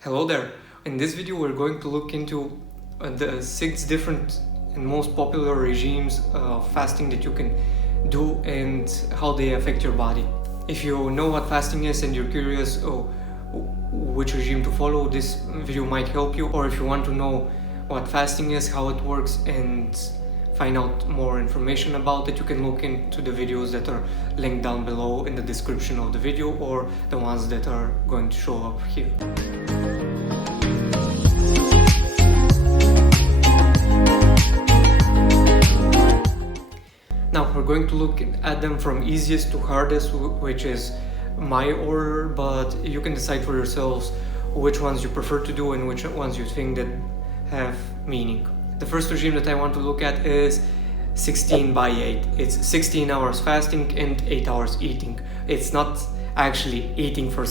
Hello there. In this video we're going to look into the 6 different and most popular regimes of fasting that you can do and how they affect your body. If you know what fasting is and you're curious which regime to follow, this video might help you. Or if you want to know what fasting is, how it works, and find out more information about it, you can look into the videos that are linked down below in the description of the video or the ones that are going to show up here. Now we're going to look at them from easiest to hardest, which is my order, but you can decide for yourselves which ones you prefer to do and which ones you think that have meaning. The first regime that I want to look at is 16/8. It's 16 hours fasting and 8 hours eating. It's not actually eating for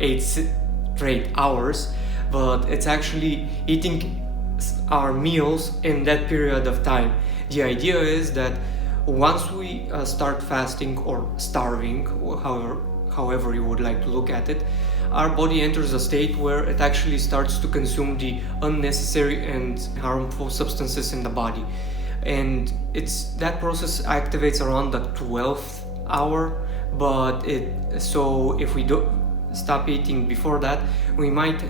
8 straight hours, but it's actually eating our meals in that period of time. The idea is that once we start fasting or starving, however you would like to look at it, our body enters a state where it actually starts to consume the unnecessary and harmful substances in the body. And that process activates around the 12th hour, but if we do stop eating before that, we might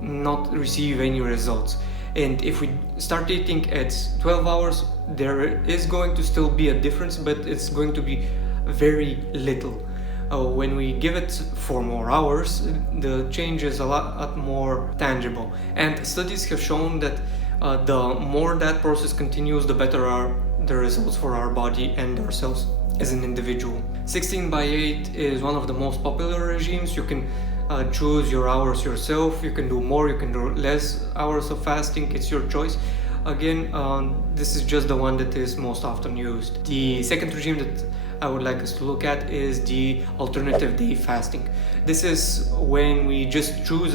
not receive any results. And if we start eating at 12 hours, there is going to still be a difference, but it's going to be very little. When we give it 4 more hours, the change is a lot more tangible. And studies have shown that the more that process continues, the better are the results for our body and ourselves as an individual. 16/8 is one of the most popular regimes. You can choose your hours yourself. You can do more, you can do less hours of fasting. It's your choice. Again, this is just the one that is most often used. The second regime that I would like us to look at is the alternative day fasting. This is when we just choose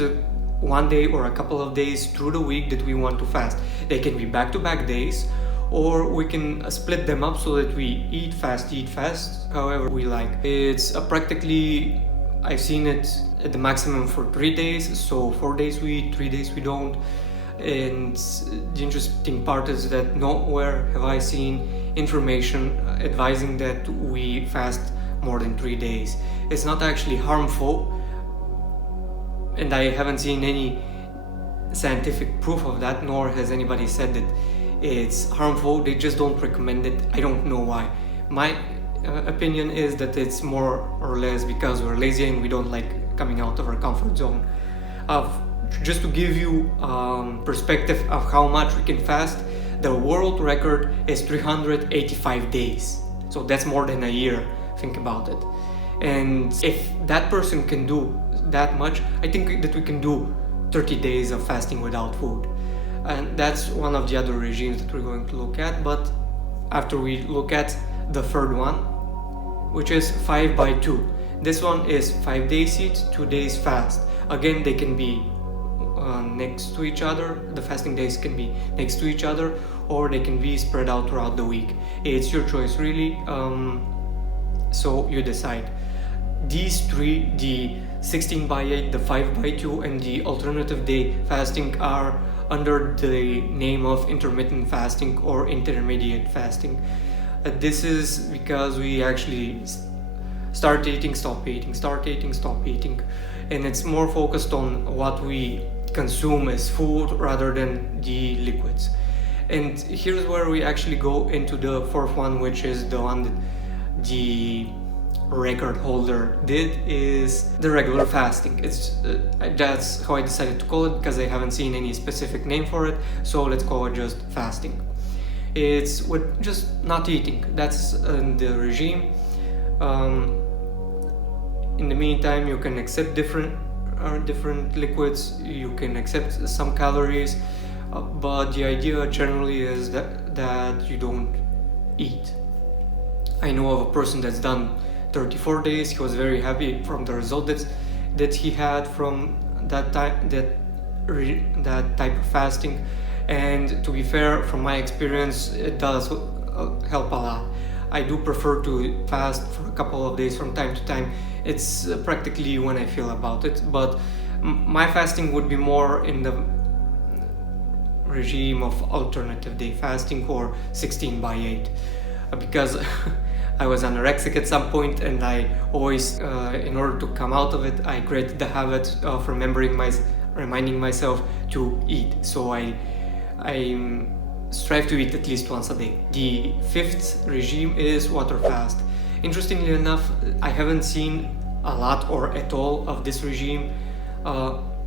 one day or a couple of days through the week that we want to fast. They can be back-to-back days, or we can split them up so that we eat fast, however we like. It's practically, I've seen it at the maximum for 3 days, so 4 days we eat, 3 days we don't. And the interesting part is that nowhere have I seen information advising that we fast more than 3 days. It's not actually harmful, and I haven't seen any scientific proof of that, nor has anybody said that it's harmful. They just don't recommend it. I don't know why. My opinion is that it's more or less because we're lazy and we don't like coming out of our comfort zone. Just to give you perspective of how much we can fast, the world record is 385 days. So that's more than a year, think about it. And if that person can do that much, I think that we can do 30 days of fasting without food. And that's one of the other regimes that we're going to look at. But after we look at the third one, which is 5/2. This one is 5 days eat, 2 days fast. Again, they can be next to each other. The fasting days can be next to each other, or they can be spread out throughout the week. It's your choice, really. So you decide. These three, the 16/8, the 5/2, and the alternative day fasting, are under the name of intermittent fasting or intermediate fasting. This is because we actually start eating, stop eating, start eating, stop eating, and it's more focused on what we consume as food rather than the liquids. And here's where we actually go into the fourth one, which is the one that the record holder did, is the regular fasting. That's how I decided to call it, because I haven't seen any specific name for it, so let's call it just fasting. It's with just not eating. That's the regime. In the meantime, you can accept different liquids, you can accept some calories, but the idea generally is that you don't eat. I know of a person that's done 34 days. He was very happy from the result that he had from that type of fasting. And to be fair, from my experience, it does help a lot. I do prefer to fast for a couple of days from time to time. It's practically when I feel about it, but My fasting would be more in the regime of alternative day fasting or 16/8, because I was anorexic at some point, and I always, in order to come out of it, I created the habit of reminding myself to eat. So I strive to eat at least once a day. The fifth regime is water fast. Interestingly enough, I haven't seen a lot or at all of this regime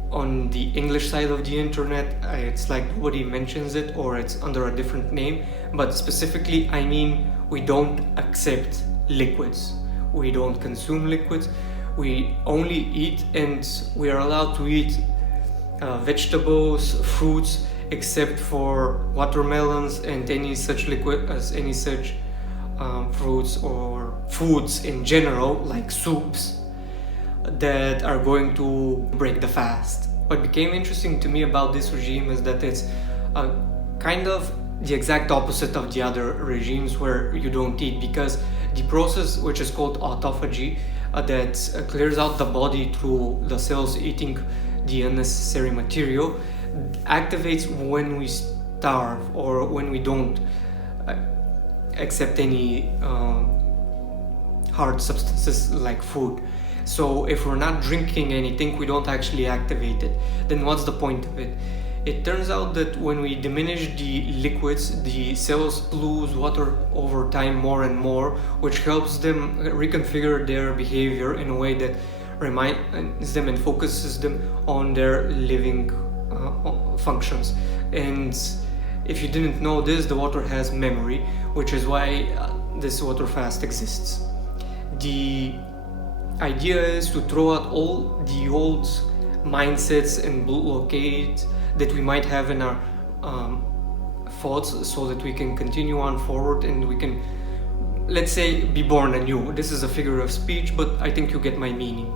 on the English side of the internet. It's like nobody mentions it, or it's under a different name. But specifically, I mean, we don't accept liquids. We don't consume liquids. We only eat, and we are allowed to eat vegetables, fruits, except for watermelons and any such fruits or foods in general, like soups, that are going to break the fast. What became interesting to me about this regime is that it's kind of the exact opposite of the other regimes where you don't eat, because the process, which is called autophagy, that clears out the body through the cells eating the unnecessary material, activates when we starve or when we don't accept any hard substances like food. So if we're not drinking anything, we don't actually activate it. Then what's the point of it? It turns out that when we diminish the liquids, the cells lose water over time more and more, which helps them reconfigure their behavior in a way that reminds them and focuses them on their living functions. And if you didn't know this, the water has memory, which is why this water fast exists. The idea is to throw out all the old mindsets and blockades that we might have in our thoughts, so that we can continue on forward and we can, let's say, be born anew. This is a figure of speech, but I think you get my meaning.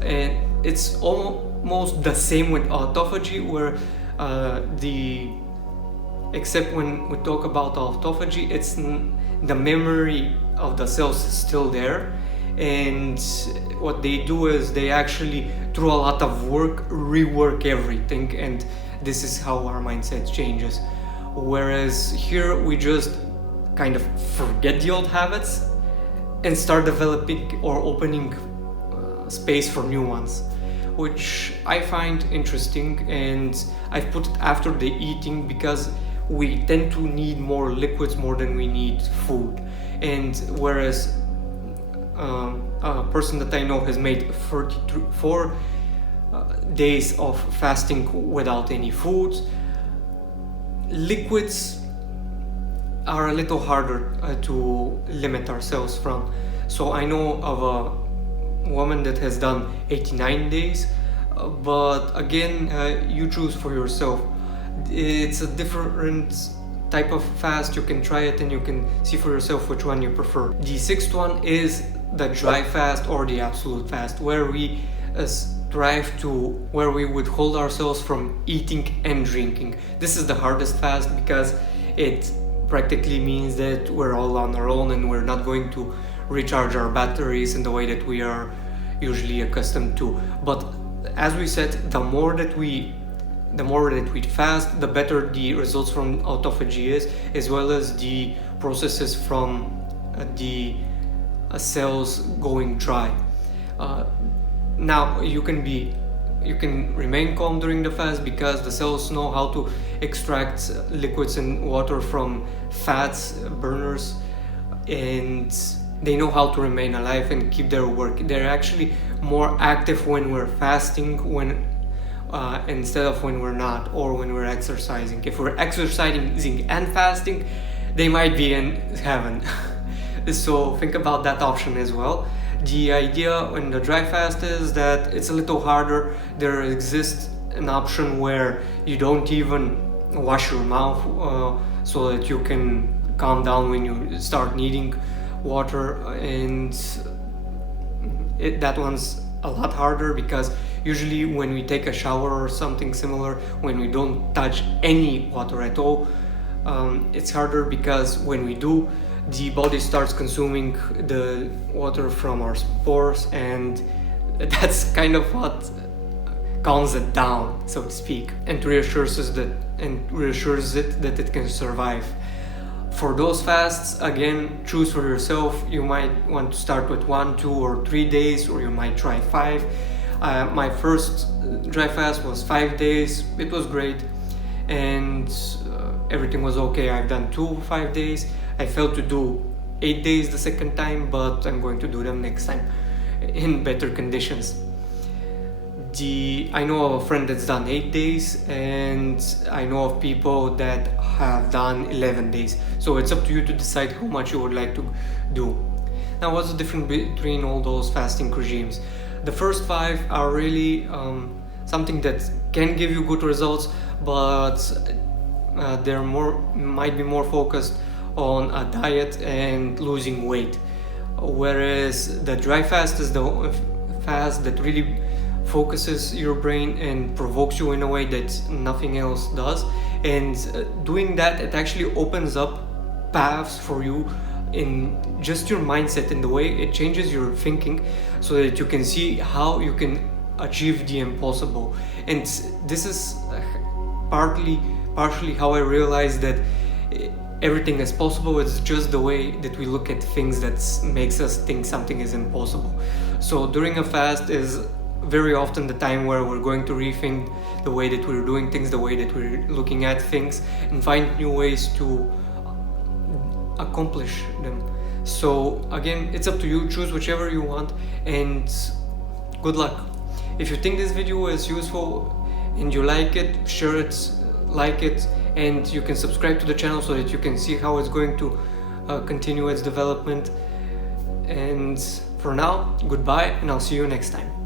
And it's almost the same with autophagy, where except when we talk about autophagy, it's the memory of the cells is still there, and what they do is they actually, through a lot of work, rework everything, and this is how our mindset changes. Whereas here we just kind of forget the old habits and start developing or opening space for new ones, which I find interesting, and I've put it after the eating because we tend to need more liquids more than we need food. And whereas a person that I know has made 34 days of fasting without any food, liquids are a little harder to limit ourselves from. So I know of a woman that has done 89 days, but again, you choose for yourself. It's a different type of fast. You can try it and you can see for yourself which one you prefer. The sixth one is the dry fast or the absolute fast, where we where we withhold ourselves from eating and drinking. This is the hardest fast because it practically means that we're all on our own and we're not going to recharge our batteries in the way that we are usually accustomed to. But as we said, the more that we fast, the better the results from autophagy is, as well as the processes from the cells going dry. Now you can remain calm during the fast because the cells know how to extract liquids and water from fats burners, and they know how to remain alive and keep their work. They're actually more active when we're fasting, instead of when we're not, or when we're exercising. If we're exercising and fasting, they might be in heaven. So think about that option as well. The idea in the dry fast is that it's a little harder. There exists an option where you don't even wash your mouth, so that you can calm down when you start needing water, and that one's a lot harder because usually when we take a shower or something similar, when we don't touch any water at all, it's harder because when we do, the body starts consuming the water from our pores, and that's kind of what calms it down, so to speak, and reassures it that it can survive. For those fasts, again, choose for yourself. You might want to start with 1, 2, or 3 days, or you might try 5. My first dry fast was 5 days. It was great, and everything was okay. I've done 5 days. I failed to do 8 days the second time, but I'm going to do them next time in better conditions. I know of a friend that's done 8 days, and I know of people that have done 11 days. So it's up to you to decide how much you would like to do. Now, what's the difference between all those fasting regimes? The first 5 are really something that can give you good results, but they're might be more focused on a diet and losing weight. Whereas the dry fast is the fast that really focuses your brain and provokes you in a way that nothing else does. And doing that, it actually opens up paths for you in just your mindset, in the way it changes your thinking, so that you can see how you can achieve the impossible. And this is partially how I realized that everything is possible. It's just the way that we look at things that makes us think something is impossible. So during a fast is very often the time where we're going to rethink the way that we're doing things, the way that we're looking at things, and find new ways to accomplish them. So again, it's up to you. Choose whichever you want, and good luck. If you think this video is useful and you like it, share it, like it, and you can subscribe to the channel so that you can see how it's going to continue its development. And for now, goodbye, and I'll see you next time.